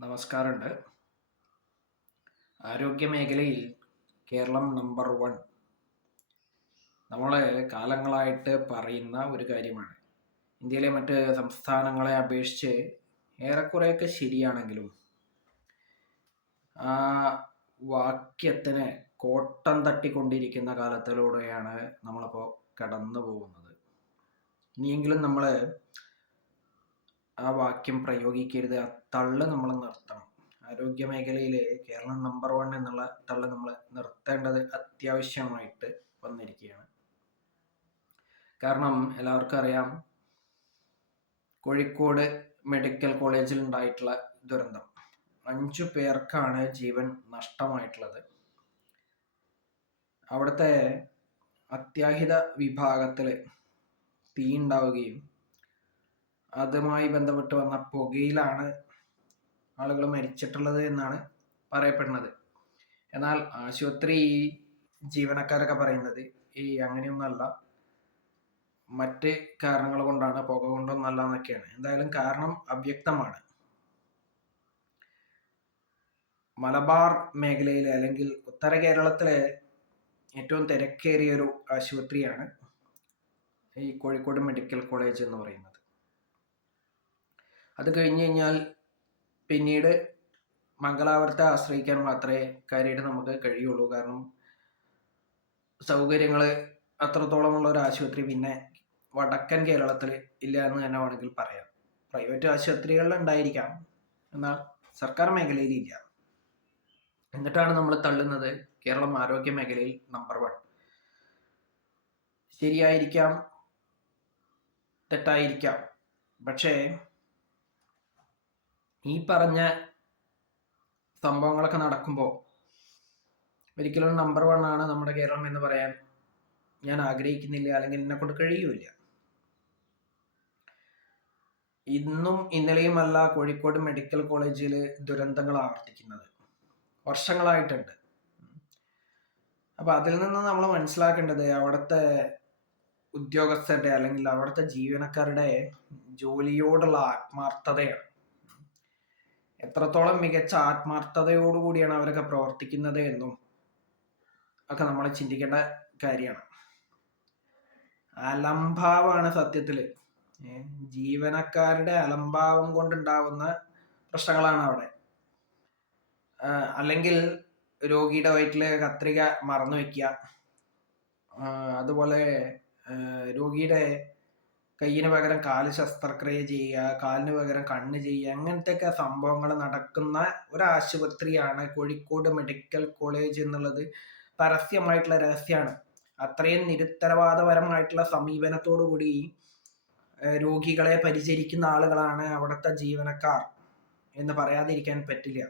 നമസ്കാരമുണ്ട്. ആരോഗ്യ മേഖലയിൽ കേരളം നമ്പർ വൺ നമ്മൾ കാലങ്ങളായിട്ട് പറയുന്ന ഒരു കാര്യമാണ്. ഇന്ത്യയിലെ മറ്റ് സംസ്ഥാനങ്ങളെ അപേക്ഷിച്ച് ഏറെക്കുറെയൊക്കെ ശരിയാണെങ്കിലും ആ വാക്യത്തിന് കോട്ടം തട്ടിക്കൊണ്ടിരിക്കുന്ന കാലത്തിലൂടെയാണ് നമ്മളിപ്പോൾ കടന്നു പോകുന്നത്. ഇനിയെങ്കിലും നമ്മൾ ആ വാക്യം പ്രയോഗിക്കരുത്, ആ തള്ള് നമ്മൾ നിർത്തണം. ആരോഗ്യ മേഖലയിൽ കേരളം നമ്പർ വൺ എന്നുള്ള തള്ള് നമ്മൾ നിർത്തേണ്ടത് അത്യാവശ്യമായിട്ട് വന്നിരിക്കുകയാണ്. കാരണം എല്ലാവർക്കും അറിയാം, കോഴിക്കോട് മെഡിക്കൽ കോളേജിൽ ഉണ്ടായിട്ടുള്ള ദുരന്തം. 5 പേർക്കാണ് ജീവൻ നഷ്ടമായിട്ടുള്ളത്. അവിടുത്തെ അത്യാഹിത വിഭാഗത്തിൽ തീ ഉണ്ടാവുകയും അതുമായി ബന്ധപ്പെട്ട് വന്ന പുകയിലാണ് ആളുകൾ മരിച്ചിട്ടുള്ളത് എന്നാണ് പറയപ്പെടുന്നത്. എന്നാൽ ആശുപത്രി ജീവനക്കാരൊക്കെ പറയുന്നത് അങ്ങനെയൊന്നല്ല, മറ്റ് കാരണങ്ങൾ കൊണ്ടാണ്, പുക കൊണ്ടൊന്നല്ല എന്നൊക്കെയാണ്. എന്തായാലും കാരണം അവ്യക്തമാണ്. മലബാർ മേഖലയിലെ അല്ലെങ്കിൽ ഉത്തര കേരളത്തിലെ ഏറ്റവും തിരക്കേറിയ ഒരു ആശുപത്രിയാണ് ഈ കോഴിക്കോട് മെഡിക്കൽ കോളേജ് എന്ന് പറയുന്നത്. അത് കഴിഞ്ഞ് കഴിഞ്ഞാൽ പിന്നീട് മംഗലാപുരത്തെ ആശ്രയിക്കാൻ മാത്രമേ കാര്യമായിട്ട് നമുക്ക് കഴിയുള്ളൂ. കാരണം സൗകര്യങ്ങൾ അത്രത്തോളമുള്ള ഒരു ആശുപത്രി പിന്നെ വടക്കൻ കേരളത്തിൽ ഇല്ല എന്ന് തന്നെ വേണമെങ്കിൽ പറയാം. പ്രൈവറ്റ് ആശുപത്രികളിൽ ഉണ്ടായിരിക്കാം, എന്നാൽ സർക്കാർ മേഖലയിൽ ഇല്ല. എന്നിട്ടാണ് നമ്മൾ തള്ളുന്നത് കേരളം ആരോഗ്യ മേഖലയിൽ നമ്പർ വൺ. ശരിയായിരിക്കാം, തെറ്റായിരിക്കാം, പക്ഷേ ഈ പറഞ്ഞ സംഭവങ്ങളൊക്കെ നടക്കുമ്പോൾ ഒരിക്കലും നമ്പർ വൺ ആണ് നമ്മുടെ കേരളം എന്ന് പറയാൻ ഞാൻ ആഗ്രഹിക്കുന്നില്ല, അല്ലെങ്കിൽ എന്നെ കൊണ്ട് കഴിയൂല. ഇന്നും ഇന്നലെയുമല്ല കോഴിക്കോട് മെഡിക്കൽ കോളേജിൽ ദുരന്തങ്ങൾ ആവർത്തിക്കുന്നത്, വർഷങ്ങളായിട്ടുണ്ട്. അപ്പൊ അതിൽ നിന്ന് നമ്മൾ മനസ്സിലാക്കേണ്ടത് അവിടുത്തെ ഉദ്യോഗസ്ഥരുടെ അല്ലെങ്കിൽ അവിടുത്തെ ജീവനക്കാരുടെ ജോലിയോടുള്ള ആത്മാർത്ഥതയാണ്. എത്രത്തോളം മികച്ച ആത്മാർത്ഥതയോടുകൂടിയാണ് അവരൊക്കെ പ്രവർത്തിക്കുന്നത് എന്നും ഒക്കെ നമ്മൾ ചിന്തിക്കേണ്ട കാര്യമാണ്. അലംഭാവാണ് സത്യത്തില്. ജീവനക്കാരുടെ അലംഭാവം കൊണ്ടുണ്ടാവുന്ന പ്രശ്നങ്ങളാണ് അവിടെ. അല്ലെങ്കിൽ രോഗിയുടെ വയറ്റില് കത്രിക മറന്നു വെക്കുക, അതുപോലെ രോഗിയുടെ കയ്യിന് പകരം കാല് ശസ്ത്രക്രിയ ചെയ്യുക, കാലിന് പകരം കണ്ണ് ചെയ്യുക, അങ്ങനത്തെയൊക്കെ സംഭവങ്ങൾ നടക്കുന്ന ഒരു ആശുപത്രിയാണ് കോഴിക്കോട് മെഡിക്കൽ കോളേജ് എന്നുള്ളത് പരസ്യമായിട്ടുള്ള രഹസ്യമാണ്. അത്രയും നിരുത്തരവാദപരമായിട്ടുള്ള സമീപനത്തോടു കൂടി രോഗികളെ പരിചരിക്കുന്ന ആളുകളാണ് അവിടുത്തെ ജീവനക്കാർ എന്ന് പറയാതിരിക്കാൻ പറ്റില്ല.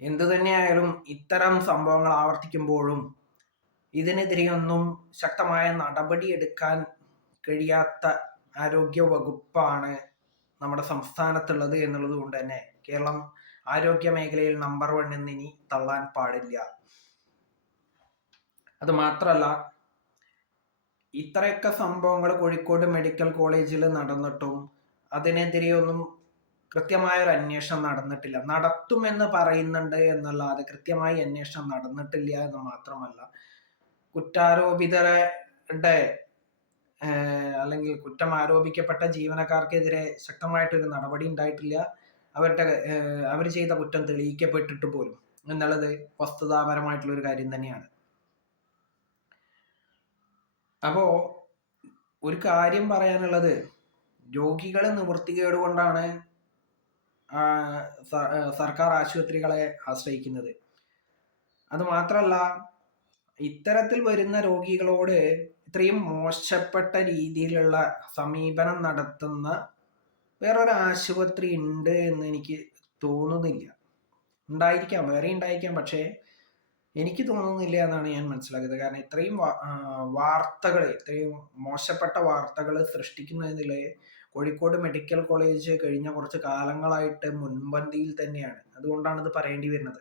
എന്തു തന്നെയായാലും ഇത്തരം സംഭവങ്ങൾ ആവർത്തിക്കുമ്പോഴും ഇതിനെതിരെയൊന്നും ശക്തമായ നടപടി എടുക്കാൻ കഴിയാത്ത ആരോഗ്യ വകുപ്പാണ് നമ്മുടെ സംസ്ഥാനത്തുള്ളത് എന്നുള്ളത് കൊണ്ട് തന്നെ കേരളം ആരോഗ്യ മേഖലയിൽ നമ്പർ വൺ എന്നിനി തള്ളാൻ പാടില്ല. അത് മാത്രമല്ല, ഇത്രയൊക്കെ സംഭവങ്ങൾ കോഴിക്കോട് മെഡിക്കൽ കോളേജിൽ നടന്നിട്ടും അതിനെതിരെയൊന്നും കൃത്യമായ ഒരു അന്വേഷണം നടന്നിട്ടില്ല. നടത്തുമെന്ന് പറയുന്നുണ്ട് എന്നല്ലാതെ കൃത്യമായി അന്വേഷണം നടന്നിട്ടില്ല എന്ന് മാത്രമല്ല, കുറ്റാരോപിതരുടെ അല്ലെങ്കിൽ കുറ്റം ആരോപിക്കപ്പെട്ട ജീവനക്കാർക്കെതിരെ ശക്തമായിട്ടൊരു നടപടി ഉണ്ടായിട്ടില്ല. അവർ ചെയ്ത കുറ്റം തെളിയിക്കപ്പെട്ടിട്ട് പോലും എന്നുള്ളത് വസ്തുതാപരമായിട്ടുള്ള ഒരു കാര്യം തന്നെയാണ്. അപ്പോ ഒരു കാര്യം പറയാനുള്ളത്, രോഗികളെ നിവൃത്തികേട് കൊണ്ടാണ് സർക്കാർ ആശുപത്രികളെ ആശ്രയിക്കുന്നത്. അത് മാത്രമല്ല, ഇത്തരത്തിൽ വരുന്ന രോഗികളോട് ഇത്രയും മോശപ്പെട്ട രീതിയിലുള്ള സമീപനം നടത്തുന്ന വേറൊരു ആശുപത്രി ഉണ്ട് എന്ന് എനിക്ക് തോന്നുന്നില്ല. ഉണ്ടായിരിക്കാം, വേറെ ഉണ്ടായിരിക്കാം, പക്ഷേ എനിക്ക് തോന്നുന്നില്ല എന്നാണ് ഞാൻ മനസ്സിലാക്കിയത്. കാരണം ഇത്രയും ഇത്രയും മോശപ്പെട്ട വാർത്തകൾ സൃഷ്ടിക്കുന്നതിൽ കോഴിക്കോട് മെഡിക്കൽ കോളേജ് കഴിഞ്ഞ കുറച്ച് കാലങ്ങളായിട്ട് മുൻപന്തിയിൽ തന്നെയാണ്. അതുകൊണ്ടാണ് ഇത് പറയേണ്ടി വരുന്നത്.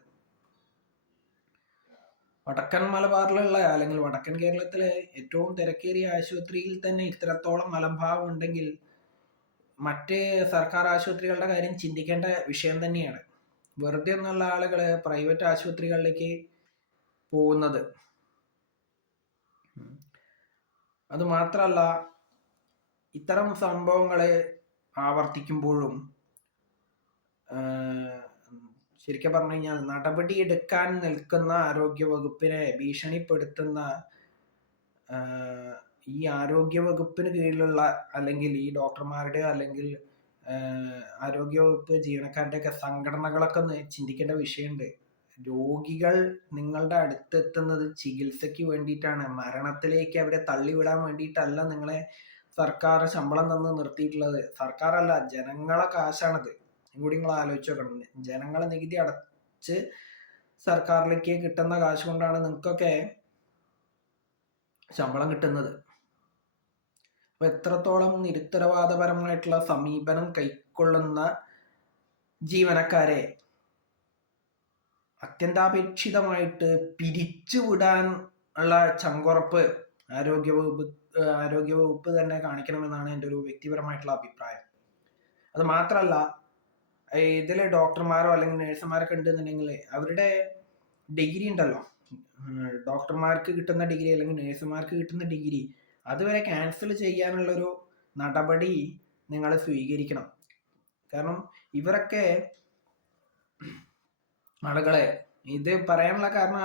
വടക്കൻ മലബാറിലുള്ള അല്ലെങ്കിൽ വടക്കൻ കേരളത്തിലെ ഏറ്റവും തിരക്കേറിയ ആശുപത്രിയിൽ തന്നെ ഇത്രത്തോളം അലംഭാവം ഉണ്ടെങ്കിൽ മറ്റ് സർക്കാർ ആശുപത്രികളുടെ കാര്യം ചിന്തിക്കേണ്ട വിഷയം തന്നെയാണ്. വെറുതെ ഒന്നുള്ള ആളുകൾ പ്രൈവറ്റ് ആശുപത്രികളിലേക്ക് പോകുന്നത്. അത് മാത്രമല്ല, ഇത്തരം സംഭവങ്ങൾ ആവർത്തിക്കുമ്പോഴും ശരിക്കും പറഞ്ഞു കഴിഞ്ഞാൽ നടപടിയെടുക്കാൻ നിൽക്കുന്ന ആരോഗ്യ വകുപ്പിനെ ഭീഷണിപ്പെടുത്തുന്ന ഈ ആരോഗ്യ വകുപ്പിന് കീഴിലുള്ള അല്ലെങ്കിൽ ഈ ഡോക്ടർമാരുടെ അല്ലെങ്കിൽ ആരോഗ്യ വകുപ്പ് ജീവനക്കാരുടെ ഒക്കെ സംഘടനകളൊക്കെ ഒന്ന് ചിന്തിക്കേണ്ട വിഷയമുണ്ട്. രോഗികൾ നിങ്ങളുടെ അടുത്തെത്തുന്നത് ചികിത്സയ്ക്ക് വേണ്ടിയിട്ടാണ്. മരണത്തിലേക്ക് അവരെ തള്ളിവിടാൻ വേണ്ടിയിട്ടല്ല നിങ്ങളെ സർക്കാർ ശമ്പളം തന്ന് നിർത്തിയിട്ടുള്ളത്. സർക്കാരല്ല, ജനങ്ങളെ കാശാണത്. കൂടി നിങ്ങൾ ആലോചിച്ച് നോക്കണം. ജനങ്ങളെ നികുതി അടച്ച് സർക്കാരിലേക്ക് കിട്ടുന്ന കാശ് കൊണ്ടാണ് നിങ്ങൾക്കൊക്കെ ശമ്പളം കിട്ടുന്നത്. അപ്പൊ എത്രത്തോളം നിരുത്തരവാദപരമായിട്ടുള്ള സമീപനം കൈക്കൊള്ളുന്ന ജീവനക്കാരെ അത്യന്താപേക്ഷിതമായിട്ട് പിരിച്ചുവിടാൻ ഉള്ള ചങ്കുറപ്പ് ആരോഗ്യവകുപ്പ് തന്നെ കാണിക്കണമെന്നാണ് എൻ്റെ ഒരു വ്യക്തിപരമായിട്ടുള്ള അഭിപ്രായം. അത് മാത്രമല്ല, ഇതിൽ ഡോക്ടർമാരോ അല്ലെങ്കിൽ നേഴ്സുമാരൊക്കെ ഉണ്ടെന്നുണ്ടെങ്കിൽ അവരുടെ ഡിഗ്രി ഉണ്ടല്ലോ, ഡോക്ടർമാർക്ക് കിട്ടുന്ന ഡിഗ്രി അല്ലെങ്കിൽ നേഴ്സുമാർക്ക് കിട്ടുന്ന ഡിഗ്രി അതുവരെ ക്യാൻസൽ ചെയ്യാനുള്ളൊരു നടപടി നിങ്ങൾ സ്വീകരിക്കണം. കാരണം ഇവരൊക്കെ ആളുകളെ, ഇത് പറയാനുള്ള കാരണം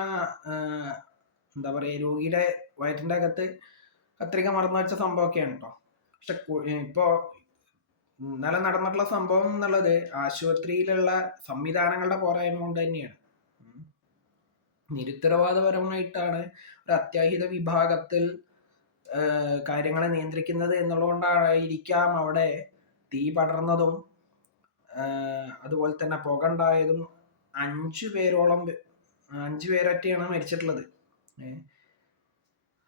എന്താ പറയുക, രോഗിയുടെ വയറ്റിൻ്റെ അകത്ത് കത്രിക മറന്നു വെച്ച സംഭവമൊക്കെയാണ് കേട്ടോ. പക്ഷെ ഇപ്പോൾ ഇന്നലെ നടന്നിട്ടുള്ള സംഭവം എന്നുള്ളത് ആശുപത്രിയിലുള്ള സംവിധാനങ്ങളുടെ പോരായ്മ കൊണ്ട് തന്നെയാണ്. നിരുത്തരവാദപരമായിട്ടാണ് ഒരു അത്യാഹിത വിഭാഗത്തിൽ കാര്യങ്ങളെ നിയന്ത്രിക്കുന്നത് എന്നുള്ളതുകൊണ്ടായിരിക്കാം അവിടെ തീ പടർന്നതും അതുപോലെ തന്നെ പുക ഉണ്ടായതും. 5 പേരൊക്കെയാണ് മരിച്ചിട്ടുള്ളത്.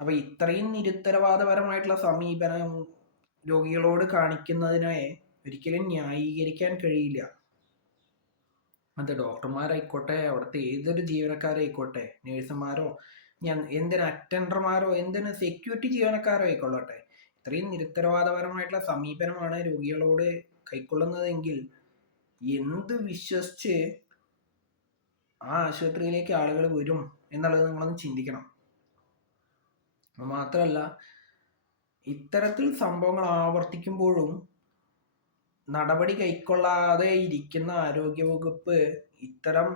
അപ്പൊ ഇത്രയും നിരുത്തരവാദപരമായിട്ടുള്ള സമീപനം രോഗികളോട് കാണിക്കുന്നതിനെ ഒരിക്കലും ന്യായീകരിക്കാൻ കഴിയില്ല. അത് ഡോക്ടർമാരായിക്കോട്ടെ, അവിടുത്തെ ഏതൊരു ജീവനക്കാരായിക്കോട്ടെ, നേഴ്സുമാരോ, എന്തിന് അറ്റൻഡർമാരോ, എന്തിന് സെക്യൂരിറ്റി ജീവനക്കാരോ ആയിക്കൊള്ളട്ടെ, ഇത്രയും നിരുത്തരവാദപരമായിട്ടുള്ള സമീപനമാണ് രോഗികളോട് കൈക്കൊള്ളുന്നതെങ്കിൽ എന്ത് വിശ്വസിച്ച് ആ ആശുപത്രിയിലേക്ക് ആളുകൾ വരും എന്നുള്ളത് നിങ്ങളൊന്ന് ചിന്തിക്കണം. മാത്രമല്ല, ഇത്തരത്തിൽ സംഭവങ്ങൾ ആവർത്തിക്കുമ്പോഴും നടപടി കൈക്കൊള്ളാതെ ഇരിക്കുന്ന ആരോഗ്യവകുപ്പ് ഇത്തരം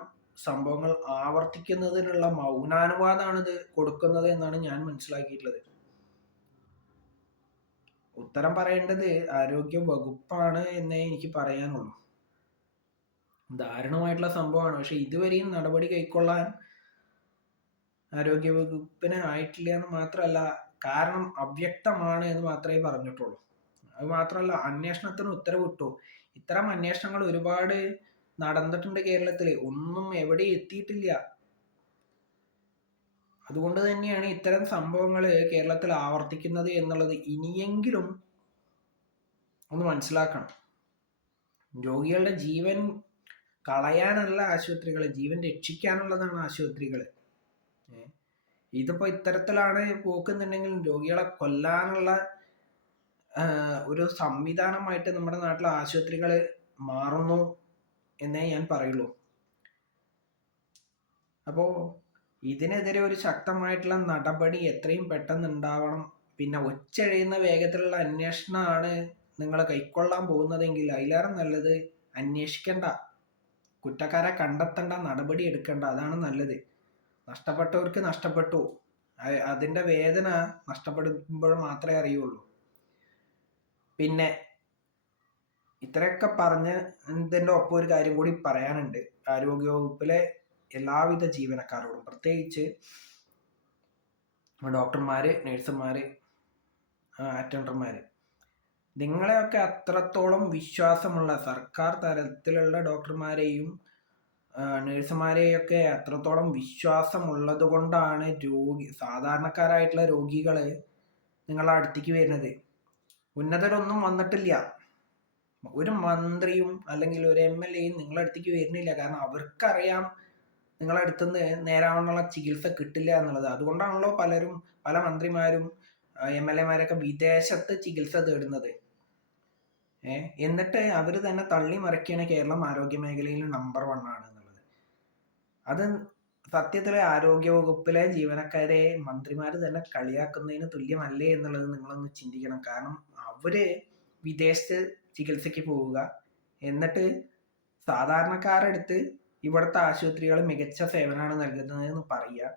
സംഭവങ്ങൾ ആവർത്തിക്കുന്നതിനുള്ള മൗനാനുവാദമാണ് ഇത് കൊടുക്കുന്നത് എന്നാണ് ഞാൻ മനസ്സിലാക്കിയിട്ടുള്ളത്. ഉത്തരം പറയേണ്ടത് ആരോഗ്യ വകുപ്പാണ് എന്നേ എനിക്ക് പറയാനുള്ളൂ. ദാരുണമായിട്ടുള്ള സംഭവമാണ്. പക്ഷെ ഇതുവരെയും നടപടി കൈക്കൊള്ളാൻ ആരോഗ്യവകുപ്പിന് ആയിട്ടില്ല എന്ന് മാത്രമല്ല, കാരണം അവ്യക്തമാണ് എന്ന് മാത്രമേ പറഞ്ഞിട്ടുള്ളൂ. അത് മാത്രമല്ല, അന്വേഷണത്തിന് ഉത്തരവിട്ടു. ഇത്തരം അന്വേഷണങ്ങൾ ഒരുപാട് നടന്നിട്ടുണ്ട് കേരളത്തിൽ, ഒന്നും എവിടെ എത്തിയിട്ടില്ല. അതുകൊണ്ട് തന്നെയാണ് ഇത്തരം സംഭവങ്ങൾ കേരളത്തിൽ ആവർത്തിക്കുന്നത് എന്നുള്ളത് ഇനിയെങ്കിലും ഒന്ന് മനസ്സിലാക്കണം. രോഗികളുടെ ജീവൻ കളയാനല്ല ആശുപത്രികൾ, ജീവൻ രക്ഷിക്കാനുള്ളതാണ് ആശുപത്രികൾ. ഇതിപ്പോ ഇത്തരത്തിലാണ് പോക്കുന്നുണ്ടെങ്കിൽ രോഗികളെ കൊല്ലാനുള്ള ഒരു സംവിധാനമായിട്ട് നമ്മുടെ നാട്ടിലെ ആശുപത്രികൾ മാറുന്നു എന്നേ ഞാൻ പറയുള്ളൂ. അപ്പോ ഇതിനെതിരെ ഒരു ശക്തമായിട്ടുള്ള നടപടി എത്രയും പെട്ടെന്ന് ഉണ്ടാവണം. പിന്നെ ഒച്ചഴിയുന്ന വേഗത്തിലുള്ള അന്വേഷണമാണ് നിങ്ങൾ കൈക്കൊള്ളാൻ പോകുന്നതെങ്കിൽ അതിലേറെ നല്ലത് അന്വേഷിക്കണ്ട, കുറ്റക്കാരെ കണ്ടെത്തണ്ട, നടപടി എടുക്കണ്ട, അതാണ് നല്ലത്. നഷ്ടപ്പെട്ടവർക്ക് നഷ്ടപ്പെട്ടു, അതിൻ്റെ വേദന നഷ്ടപ്പെടുമ്പോൾ മാത്രമേ അറിയുള്ളൂ. പിന്നെ ഇത്രയൊക്കെ പറഞ്ഞ് ഇതിൻ്റെ ഒപ്പം ഒരു കാര്യം കൂടി പറയാനുണ്ട്. ആരോഗ്യവകുപ്പിലെ എല്ലാവിധ ജീവനക്കാരോടും, പ്രത്യേകിച്ച് ഡോക്ടർമാര്, നഴ്സുമാര്, അറ്റൻഡർമാര്, നിങ്ങളെയൊക്കെ അത്രത്തോളം വിശ്വാസമുള്ള സർക്കാർ തലത്തിലുള്ള ഡോക്ടർമാരെയും നഴ്സുമാരെയൊക്കെ അത്രത്തോളം വിശ്വാസമുള്ളത് കൊണ്ടാണ് സാധാരണക്കാരായിട്ടുള്ള രോഗികള് നിങ്ങളുടെ അടുത്തേക്ക് വരുന്നത്. ഉന്നതരൊന്നും വന്നിട്ടില്ല, ഒരു മന്ത്രിയും അല്ലെങ്കിൽ ഒരു MLAയും നിങ്ങളുടെ അടുത്തേക്ക് വരുന്നില്ല. കാരണം അവർക്കറിയാം നിങ്ങളുടെ അടുത്തുനിന്ന് നേരാവണ്ണമുള്ള ചികിത്സ കിട്ടില്ല എന്നുള്ളത്. അതുകൊണ്ടാണല്ലോ പല മന്ത്രിമാരും MLAമാരൊക്കെ വിദേശത്ത് ചികിത്സ തേടുന്നത്. എന്നിട്ട് അവർ തന്നെ തള്ളി മറിക്കുകയാണ് കേരളം ആരോഗ്യ മേഖലയിൽ നമ്പർ 1 ആണ് എന്നുള്ളത്. അത് സത്യത്തിലെ ആരോഗ്യ വകുപ്പിലെ ജീവനക്കാരെ മന്ത്രിമാർ തന്നെ കളിയാക്കുന്നതിന് തുല്യമല്ലേ എന്നുള്ളത് നിങ്ങളൊന്ന് ചിന്തിക്കണം. കാരണം അവര് വിദേശത്ത് ചികിത്സയ്ക്ക് പോവുക, എന്നിട്ട് സാധാരണക്കാരെടുത്ത് ഇവിടുത്തെ ആശുപത്രികൾ മികച്ച സേവനമാണ് നൽകുന്നതെന്ന് പറയുക.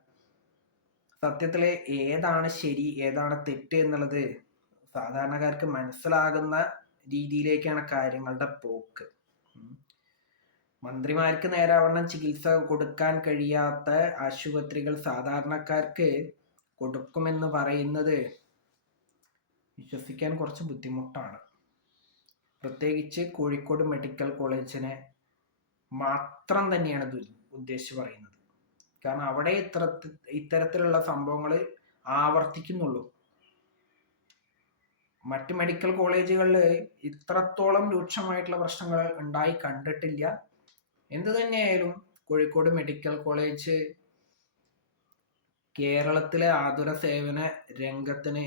സത്യത്തില് ഏതാണ് ശരി ഏതാണ് തെറ്റ് എന്നുള്ളത് സാധാരണക്കാർക്ക് മനസ്സിലാകുന്ന രീതിയിലേക്കാണ് കാര്യങ്ങളുടെ പോക്ക്. മന്ത്രിമാർക്ക് നേരാവണ്ണം ചികിത്സ കൊടുക്കാൻ കഴിയാത്ത ആശുപത്രികൾ സാധാരണക്കാർക്ക് കൊടുക്കുമെന്ന് പറയുന്നത് വിശ്വസിക്കാൻ കുറച്ച് ബുദ്ധിമുട്ടാണ്. പ്രത്യേകിച്ച് കോഴിക്കോട് മെഡിക്കൽ കോളേജിനെ മാത്രം തന്നെയാണ് ഇത് ഉദ്ദേശിച്ച് പറയുന്നത്. കാരണം അവിടെ ഇത്തരത്തിലുള്ള സംഭവങ്ങൾ ആവർത്തിക്കുന്നുള്ളൂ. മറ്റ് മെഡിക്കൽ കോളേജുകളിൽ ഇത്രത്തോളം രൂക്ഷമായിട്ടുള്ള പ്രശ്നങ്ങൾ ഉണ്ടായി കണ്ടിട്ടില്ല. എന്തു തന്നെയായാലും കോഴിക്കോട് മെഡിക്കൽ കോളേജ് കേരളത്തിലെ ആതുര സേവന രംഗത്തിന്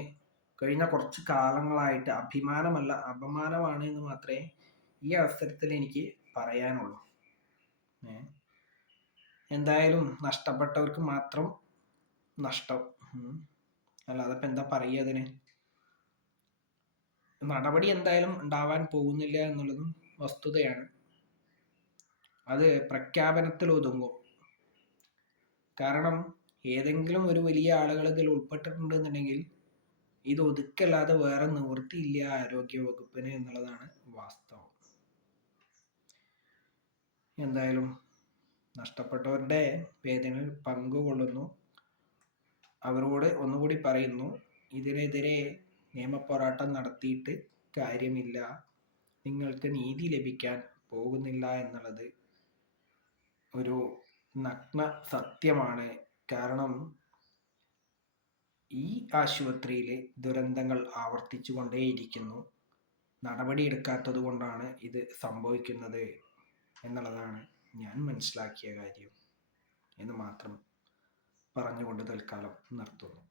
കഴിഞ്ഞ കുറച്ച് കാലങ്ങളായിട്ട് അഭിമാനമല്ല അപമാനമാണ് എന്ന് മാത്രമേ ഈ അവസരത്തിൽ എനിക്ക് പറയാനുള്ളൂ. എന്തായാലും നഷ്ടപ്പെട്ടവർക്ക് മാത്രം നഷ്ടം, അല്ലാതെ ഇപ്പം എന്താ പറയുക. അതിന് നടപടി എന്തായാലും ഉണ്ടാവാൻ പോകുന്നില്ല എന്നുള്ളതും വസ്തുതയാണ്. അത് പ്രഖ്യാപനത്തിൽ ഒതുങ്ങും. കാരണം ഏതെങ്കിലും ഒരു വലിയ ആളുകൾ ഇതിൽ ഉൾപ്പെട്ടിട്ടുണ്ടെന്നുണ്ടെങ്കിൽ ഇത് ഒതുക്കല്ലാതെ വേറെ നിവൃത്തിയില്ല ആരോഗ്യ വകുപ്പിന് എന്നുള്ളതാണ് വാസ്തവം. എന്തായാലും നഷ്ടപ്പെട്ടവരുടെ വേദനയിൽ പങ്കുകൊള്ളുന്നു. അവരോട് ഒന്നുകൂടി പറയുന്നു, ഇതിനെതിരെ നിയമപോരാട്ടം നടത്തിയിട്ട് കാര്യമില്ല. നിങ്ങൾക്ക് നീതി ലഭിക്കാൻ പോകുന്നില്ല എന്നുള്ളത് ഒരു നഗ്ന സത്യമാണ്. കാരണം ഈ ആശുപത്രിയിൽ ദുരന്തങ്ങൾ ആവർത്തിച്ചു കൊണ്ടേയിരിക്കുന്നു. നടപടിയെടുക്കാത്തത് കൊണ്ടാണ് ഇത് സംഭവിക്കുന്നത് എന്നുള്ളതാണ് ഞാൻ മനസ്സിലാക്കിയ കാര്യം എന്ന് മാത്രം പറഞ്ഞുകൊണ്ട് തൽക്കാലം നിർത്തുന്നു.